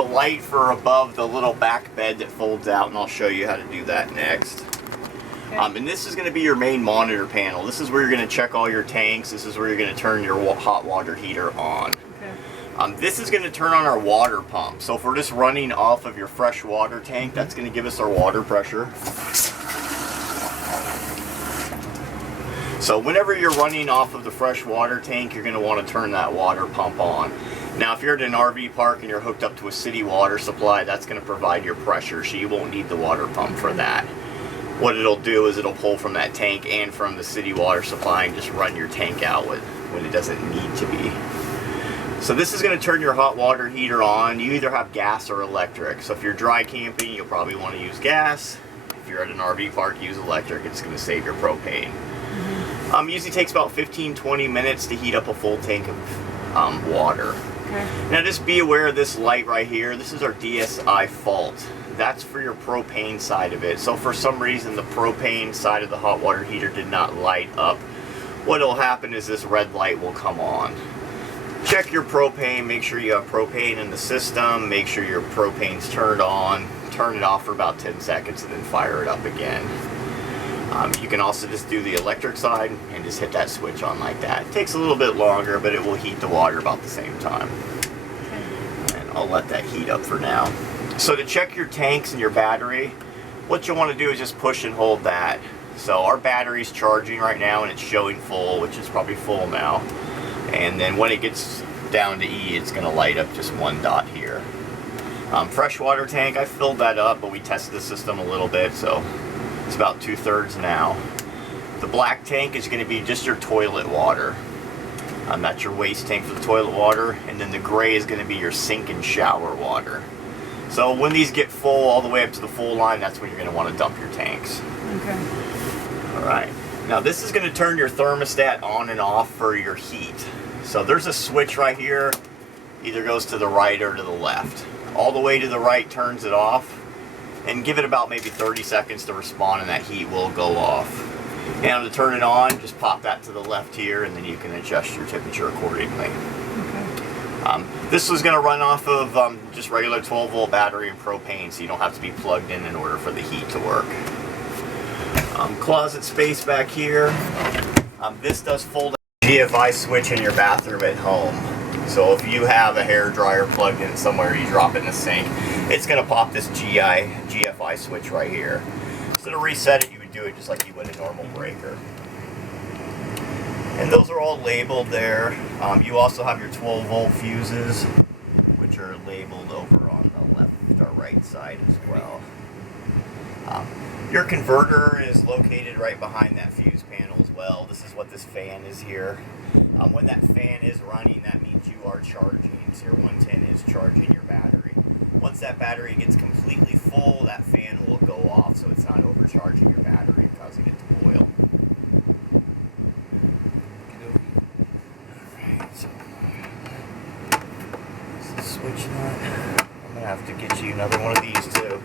the light for above the little back bed that folds out, and I'll show you how to do that next. Okay. And this is going to be your main monitor panel. This is where you're going to check all your tanks. This is where you're going to turn your hot water heater on. Okay. This is going to turn on our water pump. So if we're just running off of your fresh water tank, that's going to give us our water pressure. So whenever you're running off of the fresh water tank, you're going to want to turn that water pump on. Now if you're at an RV park and you're hooked up to a city water supply, that's going to provide your pressure, so you won't need the water pump for that. What it'll do is it'll pull from that tank and from the city water supply and just run your tank out when it doesn't need to be. So this is going to turn your hot water heater on. You either have gas or electric. So if you're dry camping, you'll probably want to use gas. If you're at an RV park, use electric. It's going to save your propane. Usually takes about 15-20 minutes to heat up a full tank of water. Okay. Now just be aware of this light right here. This is our DSI fault. That's for your propane side of it. So for some reason the propane side of the hot water heater did not light up. What will happen is this red light will come on. Check your propane, make sure you have propane in the system, make sure your propane's turned on, turn it off for about 10 seconds and then fire it up again. You can also just do the electric side and just hit that switch on like that. It takes a little bit longer, but it will heat the water about the same time. And I'll let that heat up for now. So to check your tanks and your battery, what you'll want to do is just push and hold that. So our battery's charging right now and it's showing full, which is probably full now. And then when it gets down to E, it's going to light up just one dot here. Freshwater tank, I filled that up, but we tested the system a little bit, so it's about 2/3 now. The black tank is going to be just your toilet water. That's your waste tank for the toilet water. And then the gray is going to be your sink and shower water. So when these get full, all the way up to the full line, that's when you're going to want to dump your tanks. Okay. Alright. Now this is going to turn your thermostat on and off for your heat. So there's a switch right here. Either goes to the right or to the left. All the way to the right turns it off. And give it about maybe 30 seconds to respond and that heat will go off. And to turn it on, just pop that to the left here and then you can adjust your temperature accordingly. This was going to run off of just regular 12-volt battery and propane, so you don't have to be plugged in order for the heat to work. Closet space back here. This does fold a GFI switch in your bathroom at home. So if you have a hair dryer plugged in somewhere, you drop it in the sink, it's going to pop this GFI switch right here. So to reset it, you would do it just like you would a normal breaker. And those are all labeled there. You also have your 12-volt fuses, which are labeled over on the left or right side as well. Your converter is located right behind that fuse panel as well. This is what this fan is here. When that fan is running, that means you are charging. So your 110 is charging your battery. Once that battery gets completely full, that fan will go off so it's not overcharging your battery and causing it to boil. So, this is switch nut. I'm going to have to get you another one of these too.